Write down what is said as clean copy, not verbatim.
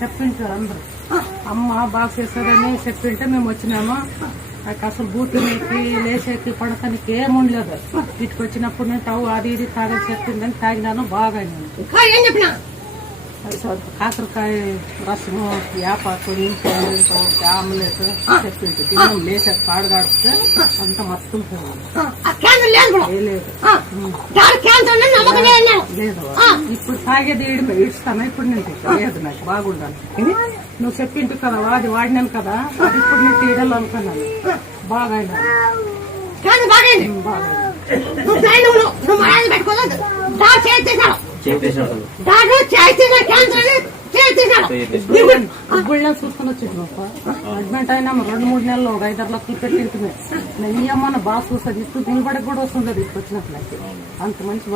చెప్పింటారు అందరు. అమ్మ బాగా చేశారని చెప్పింటే మేము వచ్చినాము. నాకు అసలు బూతునికి లేచేకి పడతానికి ఏముండలేదు. వీటికి వచ్చినప్పుడు నేను తావు అది ఇది తాగని చెప్పిందని తాగినాను. బాగా కాకరకాయ రసము, యాపాకు, ఆమ్లెట్ చెప్పింది తిన్నాం. లేచే పాడగాడితే అంత మస్తు ఉంటుంది. లేదు ఇప్పుడు తాగేది ఇస్తాను. ఇప్పుడు నేను లేదు, నాకు బాగుండాలి. నువ్వు చెప్పింటు కదా అది వాడినాను కదా, అది ఇప్పుడు నేను తీయడాలి అనుకున్నాను. బాగా గుళ్ళని చూసుకుని వచ్చింది. అడ్మిట్ అయినా 2-3 నెలలు 5-6 లక్షలు పెట్టింటుంది. నేను ఈ అమ్మను బాగా చూస్తుంది. ఇప్పుడు నిలబడి కూడా వస్తుంది. తీసుకొచ్చినట్లయితే అంత మంచి